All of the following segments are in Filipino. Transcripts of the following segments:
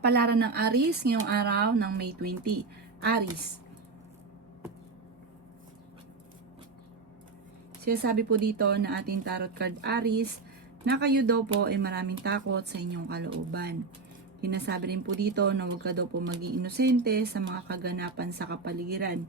Kapalaran ng Aries ngayong araw ng May 20. Aries. Sinasabi po dito na ating tarot card Aries na kayo daw po ay maraming takot sa inyong kalooban. Sinasabi rin po dito na huwag ka daw po maging inosente sa mga kaganapan sa kapaligiran.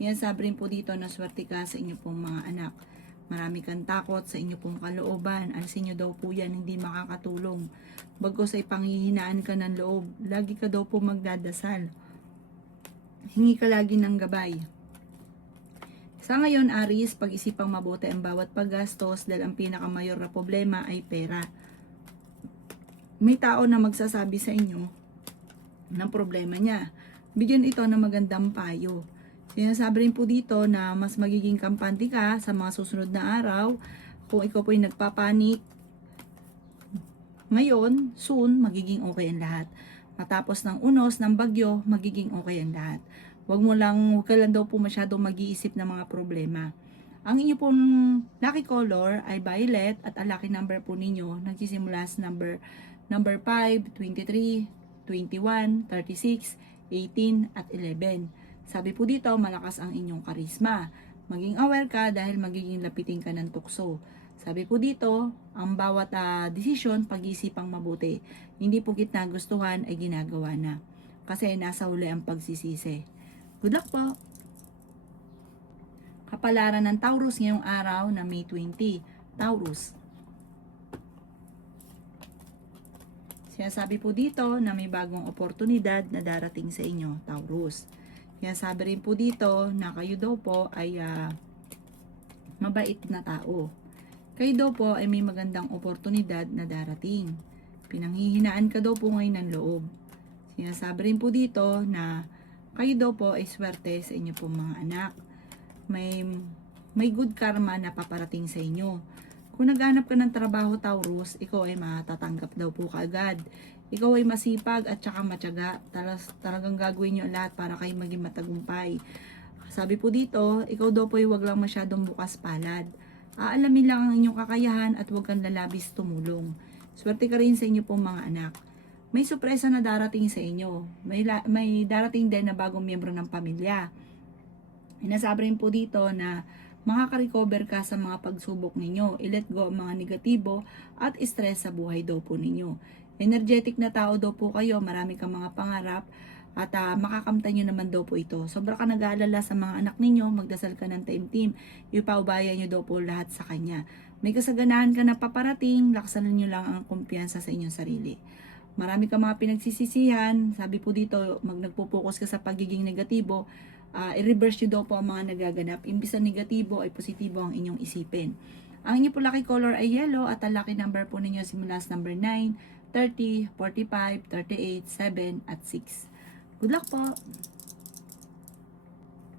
Sinasabi rin po dito na swerte ka sa inyo pong mga anak. Marami kang takot sa inyo pong kalooban. Alisin nyo daw po yan, hindi makakatulong. Bagkus ay panghihinaan ka ng loob. Lagi ka daw po magdadasal. Hingi ka lagi ng gabay. Sa ngayon, Aries, pag-isipang mabuti ang bawat paggastos dahil ang pinakamayor na problema ay pera. May tao na magsasabi sa inyo ng problema niya. Bigyan ito ng magandang payo. Sinasabi rin po dito na mas magiging kampante ka sa mga susunod na araw. Kung ikaw po ay nagpapanik, ngayon, soon, magiging okay ang lahat. Matapos ng unos ng bagyo, magiging okay ang lahat. Huwag ka lang daw po masyadong mag-iisip ng mga problema. Ang inyo pong lucky color ay violet at ang lucky number po ninyo nagsisimula sa number 5, 23, 21, 36, 18 at 11. Sabi po dito, malakas ang inyong karisma. Maging aware ka dahil magiging lapitin ka ng tukso. Sabi po dito, ang bawat desisyon, pag-iisipang mabuti. Hindi po kita gustuhan ay ginagawa na. Kasi nasa huli ang pagsisisi. Good luck po! Kapalaran ng Taurus ngayong araw na May 20. Taurus. Sinasabi po dito na may bagong oportunidad na darating sa inyo, Taurus. Sinasabi rin po dito na kayo daw po ay mabait na tao. Kayo daw po ay may magandang oportunidad na darating. Pinanghihinaan ka daw po ngayon ng loob. Sinasabi rin po dito na kayo daw po ay swerte sa inyo pong mga anak. May good karma na paparating sa inyo. Kung naghanap ka ng trabaho, Taurus, ikaw ay matatanggap daw po kaagad. Ikaw ay masipag at saka matyaga. Talagang gagawin nyo ang lahat para kayo maging matagumpay. Sabi po dito, ikaw daw po ay huwag lang masyadong bukas palad. Aalamin lang ang inyong kakayahan at huwag kang lalabis tumulong. Swerte ka rin sa inyo pong mga anak. May sorpresa na darating sa inyo. May darating din na bagong miyembro ng pamilya. Inasabi rin po dito na makaka-recover ka sa mga pagsubok ninyo. I-let go ang mga negatibo at stress sa buhay daw po ninyo. Energetic na tao daw po kayo, marami kang mga pangarap at makakamtan nyo naman daw po ito. Sobra ka nag-aalala sa mga anak ninyo, magdasal ka ng taimtim, ipaubayan nyo daw po lahat sa kanya. May kasaganahan ka na paparating, laksanan nyo lang ang kumpiyansa sa inyong sarili. Marami kang mga pinagsisisihan, sabi po dito, nagpo-focus ka sa pagiging negatibo, i-reverse nyo daw po ang mga nagaganap. Imbis na negatibo ay positibo ang inyong isipin. Ang inyo po lucky color ay yellow at ang lucky number po ninyo simula sa number 9, 30, 45, 38, 7 at 6. Good luck po!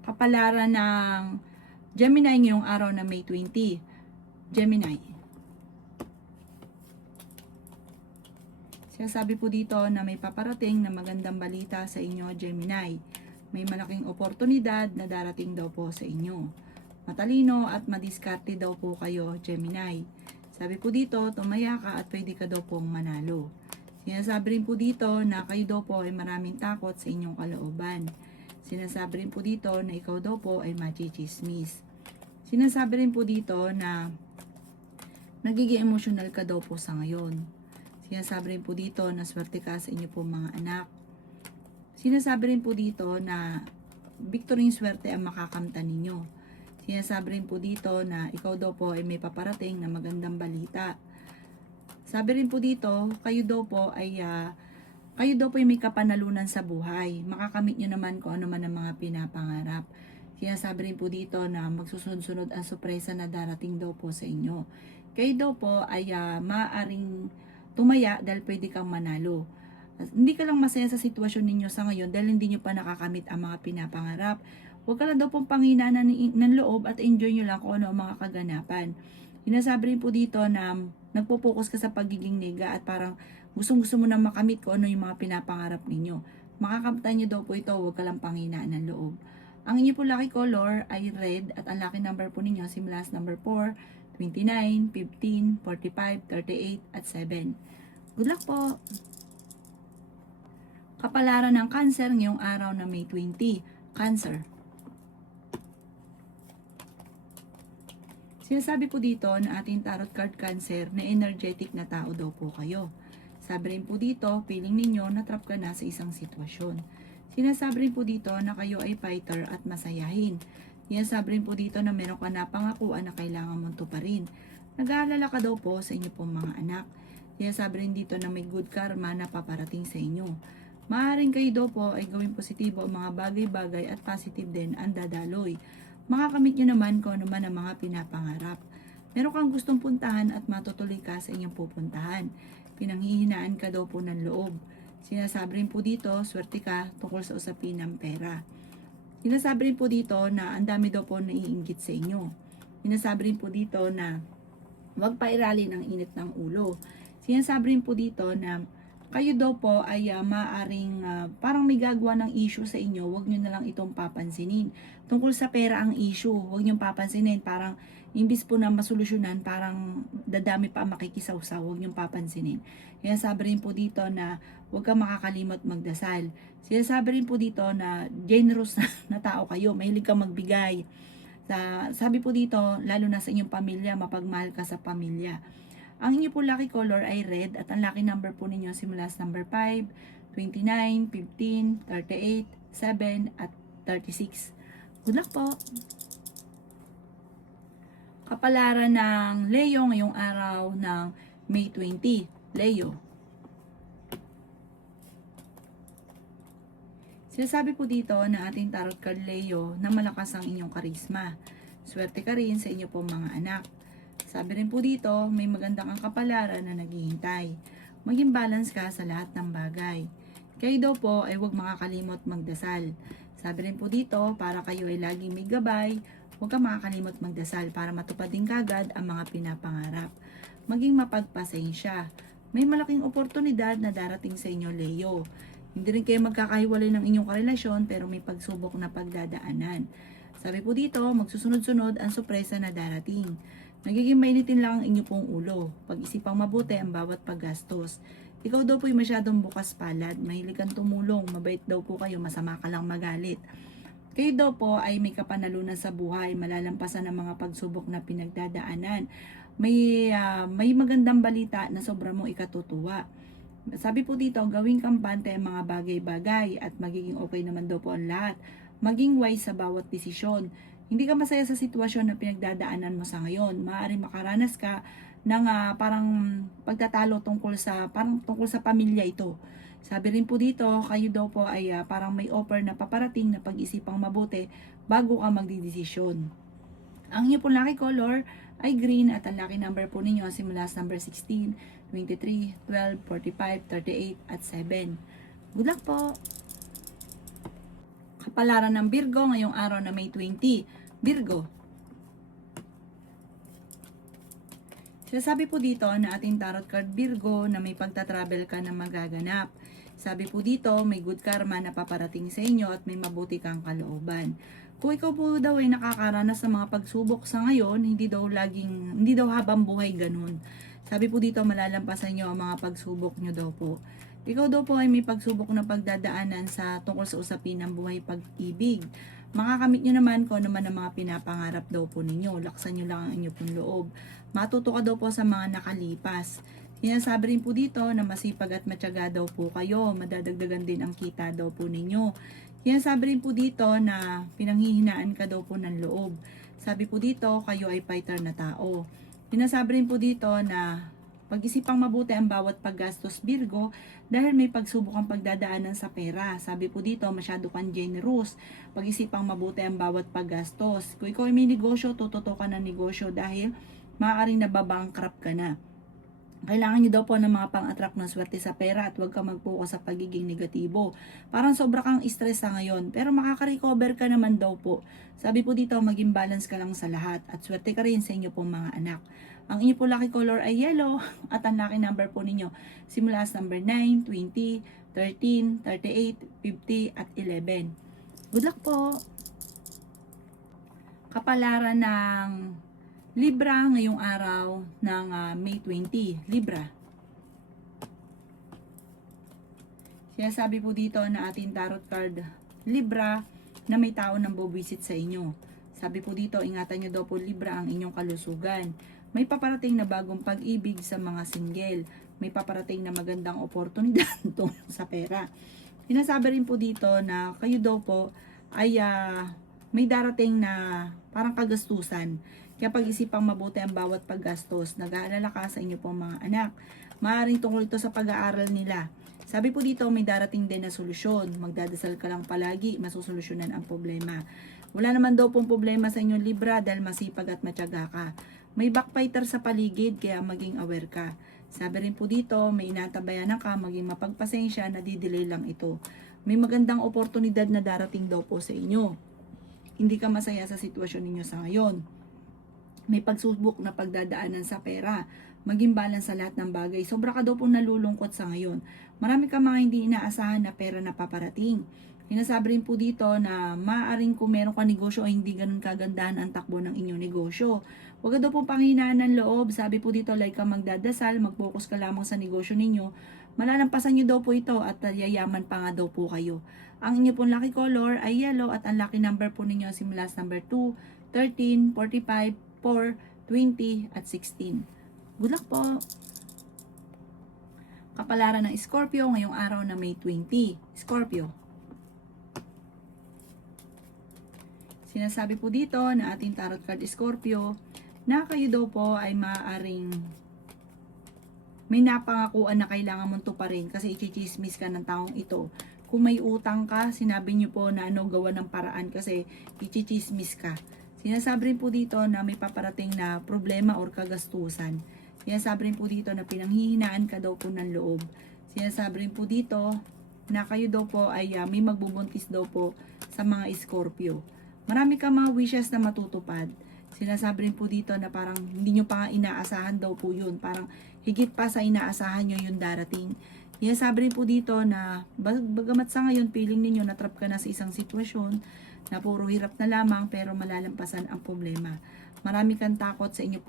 Kapalaran ng Gemini ngayong araw na May 20. Gemini. Sinasabi po dito na may paparating na magandang balita sa inyo, Gemini. May malaking oportunidad na darating daw po sa inyo. Matalino at madiskarte daw po kayo, Gemini. Sabi po dito, tumaya ka at pwede ka daw pong manalo. Sinasabi rin po dito na kayo daw po ay maraming takot sa inyong kalooban. Sinasabi rin po dito na ikaw daw po ay machichismis. Sinasabi rin po dito na nagiging emotional ka daw po sa ngayon. Sinasabi rin po dito na swerte ka sa inyo pong mga anak. Sinasabi rin po dito na victory swerte ang makakamtan ninyo. Sinasabi rin po dito na ikaw daw po ay may paparating na magandang balita. Sabi rin po dito, kayo daw po ay may kapanalunan sa buhay. Makakamit nyo naman kung ano man ang mga pinapangarap. Sinasabi rin po dito na magsusunod-sunod ang sorpresa na darating daw po sa inyo. Kayo daw po ay maaaring tumaya dahil pwede kang manalo. Hindi ka lang masaya sa sitwasyon ninyo sa ngayon dahil hindi nyo pa nakakamit ang mga pinapangarap. Huwag ka lang daw pong panghinaan ng loob at enjoy nyo lang kung ano ang mga kaganapan. Sinasabi rin po dito na nagpo-focus ka sa pagiging nega at parang gustong-gusto mo na makamit kung ano yung mga pinapangarap ninyo. Makakamtan nyo daw po ito, huwag ka lang panghinaan ng loob. Ang inyo po lucky color ay red at ang lucky number po ninyo simula sa number 4, 29, 15, 45, 38 at 7. Good luck po! Kapalaran ng Cancer ngayong araw na May 20. Cancer. Sinasabi po dito na ating tarot card Cancer na energetic na tao daw po kayo. Sabi rin po dito, feeling ninyo na trap ka na sa isang sitwasyon. Sinasabi rin po dito na kayo ay fighter at masayahin. Sinasabi rin po dito na meron ka na pangakuan na kailangan mong tuparin. Nag-aalala ka daw po sa inyo pong mga anak. Sinasabi rin dito na may good karma na paparating sa inyo. Maaaring kayo daw po ay gawing positibo ang mga bagay-bagay at positive din ang dadaloy. Makakamit nyo naman kung ano man ang mga pinapangarap. Meron kang gustong puntahan at matutuloy ka sa inyong pupuntahan. Pinanghihinaan ka daw po ng loob. Sinasabi rin po dito, swerte ka tungkol sa usapin ng pera. Sinasabi rin po dito na ang dami daw po naiinggit sa inyo. Sinasabi rin po dito na huwag pairali ng init ng ulo. Sinasabi rin po dito na kayo daw po ay maaring parang may gagawa ng issue sa inyo, huwag nyo na lang itong papansinin. Tungkol sa pera ang issue, huwag nyo papansinin. Parang imbis po na masolusyonan, parang dadami pa ang makikisawsaw, huwag nyo papansinin. Kaya sabi rin po dito na huwag kang makakalimot magdasal. Sinasabi rin po dito na generous na tao kayo, mahilig kang magbigay. Sabi po dito, lalo na sa inyong pamilya, mapagmahal ka sa pamilya. Ang inyo po lucky color ay red at ang lucky number po ninyo simula sa number 5, 29, 15, 38, 7 at 36. Good luck po! Kapalaran ng Leo ngayong araw ng May 20. Leo. Sinasabi po dito na ating tarot card Leo na malakas ang inyong karisma. Swerte ka rin sa inyo pong mga anak. Sabi rin po dito, may magandang ang kapalaran na naghihintay. Maging balance ka sa lahat ng bagay. Kayo daw po ay huwag makakalimot magdasal. Sabi rin po dito, para kayo ay laging may gabay, huwag ka makakalimot magdasal para matupad din kagad ang mga pinapangarap. Maging mapagpasensya. May malaking oportunidad na darating sa inyo, Leo. Hindi rin kayo magkakahiwalay ng inyong karelasyon pero may pagsubok na pagdadaanan. Sabi po dito, magsusunod-sunod ang sorpresa na darating. Nagiging mainitin lang ang inyo pong ulo. Pag-isipang mabuti ang bawat paggastos. Ikaw daw po'y masyadong bukas palad, mahilig kang tumulong, mabait daw po kayo, masama ka lang magalit. Kayo daw po ay may kapanalunan sa buhay, malalampasan ang mga pagsubok na pinagdadaanan. May magandang balita na sobra mong ikatutuwa. Sabi po dito, gawing kampante ang mga bagay-bagay at magiging okay naman daw po ang lahat. Maging wise sa bawat desisyon. Hindi ka masaya sa sitwasyon na pinagdadaanan mo sa ngayon. Maaaring makaranas ka ng parang pagtatalo tungkol sa pamilya ito. Sabi rin po dito, kayo daw po ay parang may offer na paparating na pag-isipang mabuti bago ka magdidesisyon. Ang inyo po lucky color ay green at ang lucky number po ninyo simula sa number 16, 23, 12, 45, 38 at 7. Good luck po! Kapalaran ng Virgo ngayong araw na May 20. Virgo. Sinasabi po dito na ating tarot card Virgo na may pagta-travel ka na magaganap. Sabi po dito, may good karma na paparating sa inyo at may mabuti kang kalooban. Kung ikaw po daw ay nakakaranas ng mga pagsubok sa ngayon, hindi daw habang buhay ganun. Sabi po dito, malalampasan nyo ang mga pagsubok nyo daw po. Ikaw daw po ay may pagsubok na pagdadaanan sa tungkol sa usapin ng buhay pag-ibig. Makakamit nyo naman kung ano man ang mga pinapangarap daw po ninyo. Laksan nyo lang ang inyo pong loob. Matuto ka daw po sa mga nakalipas. Sinasabi rin po dito na masipag at matyaga daw po kayo. Madadagdagan din ang kita daw po ninyo. Sinasabi rin po dito na pinanghihinaan ka daw po ng loob. Sabi po dito, kayo ay fighter na tao. Sinasabi rin po dito na pag-isipang mabuti ang bawat paggastos Virgo dahil may pagsubok ang pagdadaanan sa pera. Sabi po dito, masyado kang generous. Pag-isipang mabuti ang bawat paggastos. Kung ikaw ay may negosyo, tututo ka ng negosyo dahil maaaring nababankrupt ka na. Kailangan nyo daw po ng mga pang-attract ng swerte sa pera at huwag ka mag-focus sa pagiging negatibo. Parang sobra kang stress sa ngayon, pero makaka-recover ka naman daw po. Sabi po dito, maging balance ka lang sa lahat at swerte ka rin sa inyo pong mga anak. Ang inyo po lucky color ay yellow at ang lucky number po ninyo simula sa number 9, 20, 13, 38, 50 at 11. Good luck po! Kapalaran ng Libra ngayong araw ng May 20. Libra. Sinasabi po dito na ating tarot card Libra na may tao nang buwisit sa inyo. Sabi po dito, ingatan nyo daw po Libra ang inyong kalusugan. May paparating na bagong pag-ibig sa mga single. May paparating na magandang oportunidad tungkol sa pera. Sinasabi rin po dito na kayo daw po ay may darating na parang kagastusan. Kaya pag-isipang mabuti ang bawat paggastos. Nag-aalala ka sa inyo pong mga anak. Maaaring tungkol ito sa pag-aaral nila. Sabi po dito, may darating din na solusyon. Magdadasal ka lang palagi, masusolusyonan ang problema. Wala naman daw pong problema sa inyong Libra dahil masipag at matyaga ka. May backbiter sa paligid, kaya maging aware ka. Sabi rin po dito, may inatabayanan ka, maging mapagpasensya, nadidelay lang ito. May magandang oportunidad na darating daw po sa inyo. Hindi ka masaya sa sitwasyon ninyo sa ngayon. May pagsubok na pagdadaanan sa pera. Maging balance sa lahat ng bagay. Sobra ka daw pong nalulungkot sa ngayon. Marami ka mga hindi inaasahan na pera na paparating. Sinasabi rin po dito na maaaring kung meron ka negosyo ay hindi ganun kagandahan ang takbo ng inyong negosyo. Huwag ka daw pong panghinaan ng loob. Sabi po dito, like ka magdadasal, mag-focus ka lamang sa negosyo ninyo. Malalampasan nyo daw po ito at yayaman pa nga daw po kayo. Ang inyo pong lucky color ay yellow at ang lucky number po ninyo simula sa number 2, 13, 45, 4, 20 at 16. Good luck po! Kapalaran ng Scorpio ngayong araw na May 20. Scorpio. Sinasabi po dito na ating tarot card Scorpio na kayo daw po ay maaaring may napangakuan na kailangan mong tuparin kasi ichichismis ka ng taong ito. Kung may utang ka, sinabi niyo po na gawa ng paraan kasi ichichismis ka. Sinasabi rin po dito na may paparating na problema or kagastusan. Sinasabi rin po dito na pinanghihinaan ka daw po ng loob. Sinasabi rin po dito na kayo daw po ay may magbubuntis daw po sa mga Scorpio. Marami ka mga wishes na matutupad. Sinasabi rin po dito na parang hindi nyo pa nga inaasahan daw po yun. Parang higit pa sa inaasahan nyo yung darating. Sinasabi rin po dito na bagamat sa ngayon feeling ninyo natrap ka na sa isang sitwasyon na puro hirap na lamang pero malalampasan ang problema. Marami kang takot sa inyo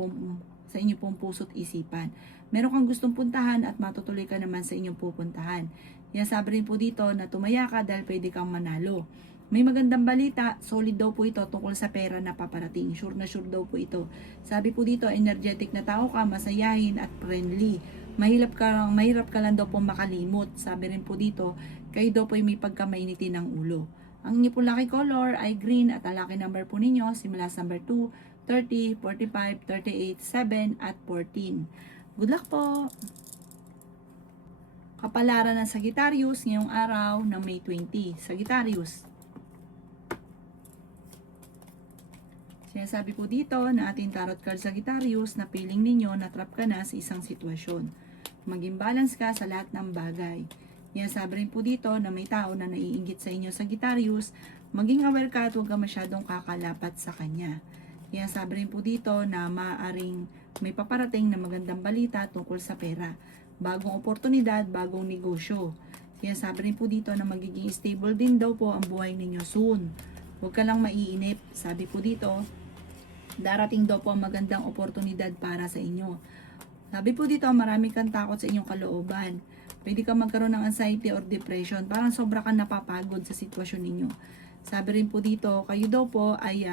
pong puso't isipan. Meron kang gustong puntahan at matutuloy ka naman sa inyong pupuntahan. Sinasabi rin po dito na tumaya ka dahil pwede kang manalo. May magandang balita, solid daw po ito tungkol sa pera na paparating. Sure na sure daw po ito. Sabi po dito, energetic na tao ka, masayahin at friendly. Mahirap ka lang daw po makalimot. Sabi rin po dito, kayo daw po ay may pagkamainitin ng ulo. Ang inyo po lucky color ay green at ang lucky number po ninyo simula sa number 2, 30, 45, 38, 7 at 14. Good luck po! Kapalaran ng Sagittarius ngayong araw ng May 20. Sagittarius. Sinasabi po dito na ating tarot card Sagittarius na feeling ninyo na trap ka na sa isang sitwasyon. Maging balance ka sa lahat ng bagay. Sinasabi rin po dito na may tao na naiinggit sa inyo Sagittarius, maging aware ka at huwag ka masyadong kakalapat sa kanya. Sinasabi rin po dito na maaaring may paparating na magandang balita tungkol sa pera. Bagong oportunidad, bagong negosyo. Sinasabi rin po dito na magiging stable din daw po ang buhay ninyo soon. Huwag ka lang maiinip. Sabi po dito, darating daw po ang magandang oportunidad para sa inyo. Sabi po dito, marami kang takot sa inyong kalooban. Pwede kang magkaroon ng anxiety or depression. Parang sobra kang napapagod sa sitwasyon ninyo. Sabi rin po dito, kayo daw po ay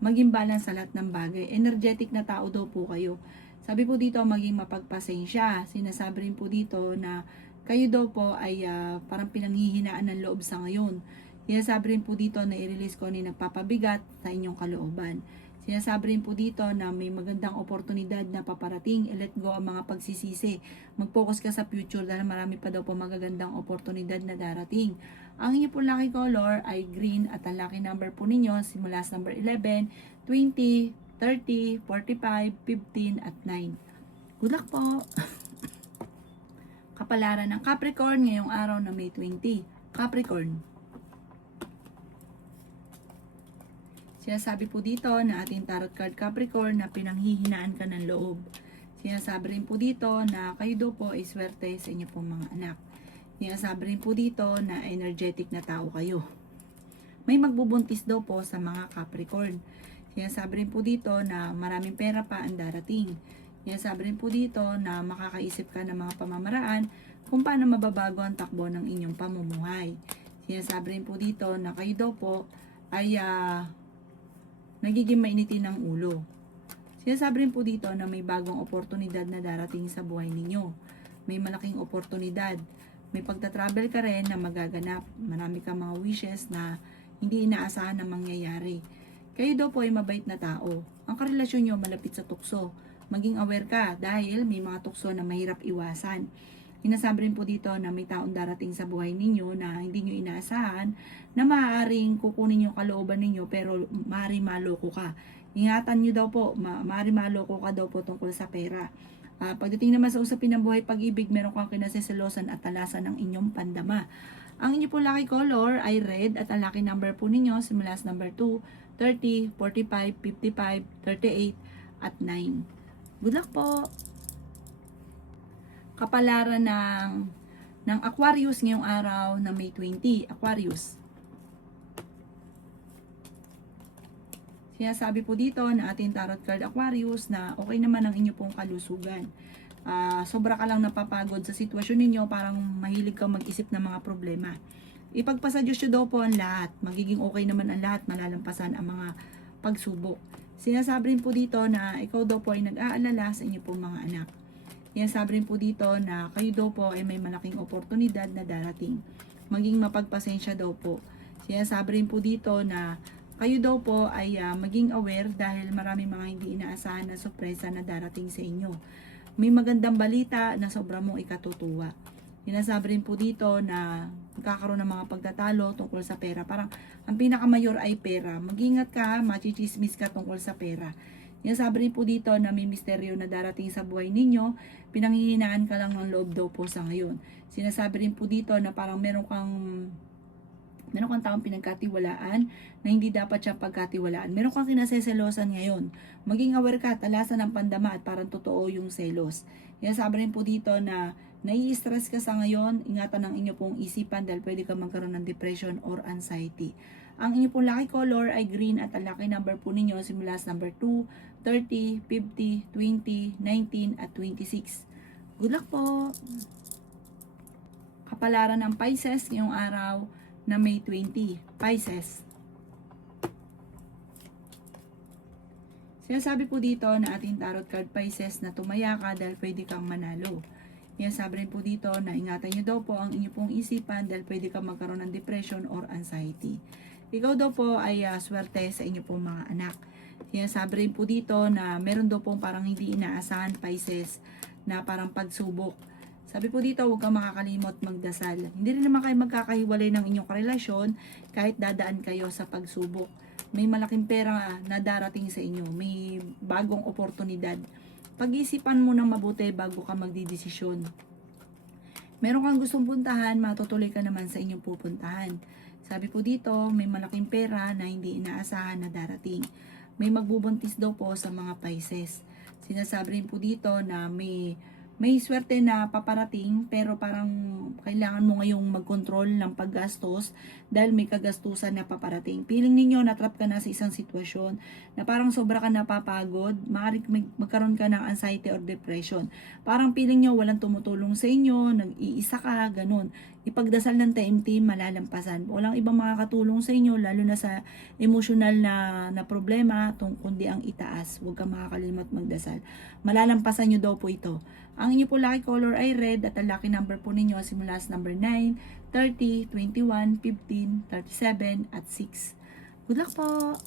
maging balance sa lahat ng bagay. Energetic na tao daw po kayo. Sabi po dito, maging mapagpasensya. Sinasabi rin po dito na kayo daw po ay parang pinanghihinaan ng loob sa ngayon. Sinasabi rin po dito na i-release ko ni nagpapabigat sa inyong kalooban. Sinasabi rin po dito na may magandang oportunidad na paparating. I-let go ang mga pagsisisi. Mag-focus ka sa future dahil marami pa daw po magagandang oportunidad na darating. Ang inyo po lucky color ay green at ang lucky number po ninyo simula sa number 11, 20, 30, 45, 15 at 9. Good luck po! Kapalaran ng Capricorn ngayong araw na May 20. Capricorn. Sinasabi po dito na ating tarot card Capricorn na pinanghihinaan ka ng loob. Sinasabi rin po dito na kayo daw po ay swerte sa inyo pong mga anak. Sinasabi rin po dito na energetic na tao kayo. May magbubuntis daw po sa mga Capricorn. Sinasabi rin po dito na maraming pera pa ang darating. Sinasabi rin po dito na makakaisip ka ng mga pamamaraan kung paano mababago ang takbo ng inyong pamumuhay. Sinasabi rin po dito na kayo daw po ay nagiging mainitin ng ulo. Sinasabi rin po dito na may bagong oportunidad na darating sa buhay ninyo. May malaking oportunidad. May pagta-travel ka rin na magaganap. Marami kang mga wishes na hindi inaasahan na mangyayari. Kayo daw po ay mabait na tao. Ang karelasyon nyo malapit sa tukso. Maging aware ka dahil may mga tukso na mahirap iwasan. Sinasabi rin po dito na may taong darating sa buhay ninyo na hindi nyo inaasahan na maaaring kukunin yung kalooban ninyo pero maaaring maloko ka. Ingatan nyo daw po, maaaring maloko ka daw po tungkol sa pera. Pagdating naman sa usapin ng buhay pag-ibig, meron kang kinaseselosan at talasan ng inyong pandama. Ang inyo po lucky color ay red at ang lucky number po ninyo simula sa number 2, 30, 45, 55, 38 at 9. Good luck po! Kapalaran ng Aquarius ngayong araw na May 20. Aquarius. Sinasabi po dito na ating tarot card Aquarius na okay naman ang inyo pong kalusugan. Sobra ka lang napapagod sa sitwasyon ninyo, parang mahilig kang mag-isip ng mga problema. Ipagpasa Diyos daw po ang lahat. Magiging okay naman ang lahat, malalampasan ang mga pagsubok. Sinasabi rin po dito na ikaw daw po ay nag-aalala sa inyo pong mga anak. Sinasabi rin po dito na kayo daw po ay may malaking oportunidad na darating. Maging mapagpasensya daw po. Sinasabi rin po dito na kayo daw po ay maging aware dahil marami mga hindi inaasahan na sorpresa na darating sa inyo. May magandang balita na sobra mong ikatutuwa. Sinasabi rin po dito na magkakaroon ng mga pagtatalo tungkol sa pera. Parang ang pinakamayor ay pera. Mag-ingat ka, machichismis ka tungkol sa pera. Sinasabi rin po dito na may misteryo na darating sa buhay ninyo, pinanghihinaan ka lang ng loob daw po sa ngayon. Sinasabi rin po dito na parang meron kang taong pinagkatiwalaan na hindi dapat siya pagkatiwalaan. Meron kang kinaseselosan ngayon. Maging aware ka, talasan ng pandama at parang totoo yung selos. Sinasabi rin po dito na nai-stress ka sa ngayon, ingatan ang inyo pong isipan dahil pwede ka magkaroon ng depression or anxiety. Ang inyo pong lucky color ay green at ang lucky number po ninyo simula sa number 2, 30, 50, 20, 19 at 26. Good luck po! Kapalaran ng Pisces ngayong araw na May 20. Pisces. Sinasabi po dito na ating tarot card Pisces na tumaya ka dahil pwede kang manalo. Sinasabi rin po dito na ingatan nyo daw po ang inyo pong isipan dahil pwede kang magkaroon ng depression or anxiety. Ikaw daw po ay swerte sa inyo pong mga anak. Sinasabi rin po dito na meron daw pong parang hindi inaasahan Pisces na parang pagsubok. Sabi po dito, huwag kang makakalimot magdasal. Hindi rin naman kayo magkakahiwalay ng inyong karelasyon kahit dadaan kayo sa pagsubok. May malaking pera na darating sa inyo. May bagong oportunidad. Pag-isipan mo ng mabuti bago ka magdidesisyon. Meron kang gustong puntahan, matutuloy ka naman sa inyong pupuntahan. Sabi po dito, may malaking pera na hindi inaasahan na darating. May magbubuntis daw po sa mga Pisces. Sinasabi rin po dito na may swerte na paparating pero parang kailangan mo ngayong mag-control ng paggastos dahil may kagastusan na paparating. Feeling ninyo natrap ka na sa isang sitwasyon na parang sobra ka napapagod, maaaring magkaroon ka ng anxiety or depression. Parang feeling nyo walang tumutulong sa inyo, nag-iisa ka, ganun. Ipagdasal ng TMT, malalampasan. Walang ibang makakatulong sa inyo, lalo na sa emotional na problema, kundi ang itaas. Huwag kang makakalimot magdasal. Malalampasan nyo daw po ito. Ang inyo po lucky color ay red at ang lucky number po ninyo simula sa number 9, 30, 21, 15, 37 at 6. Good luck po!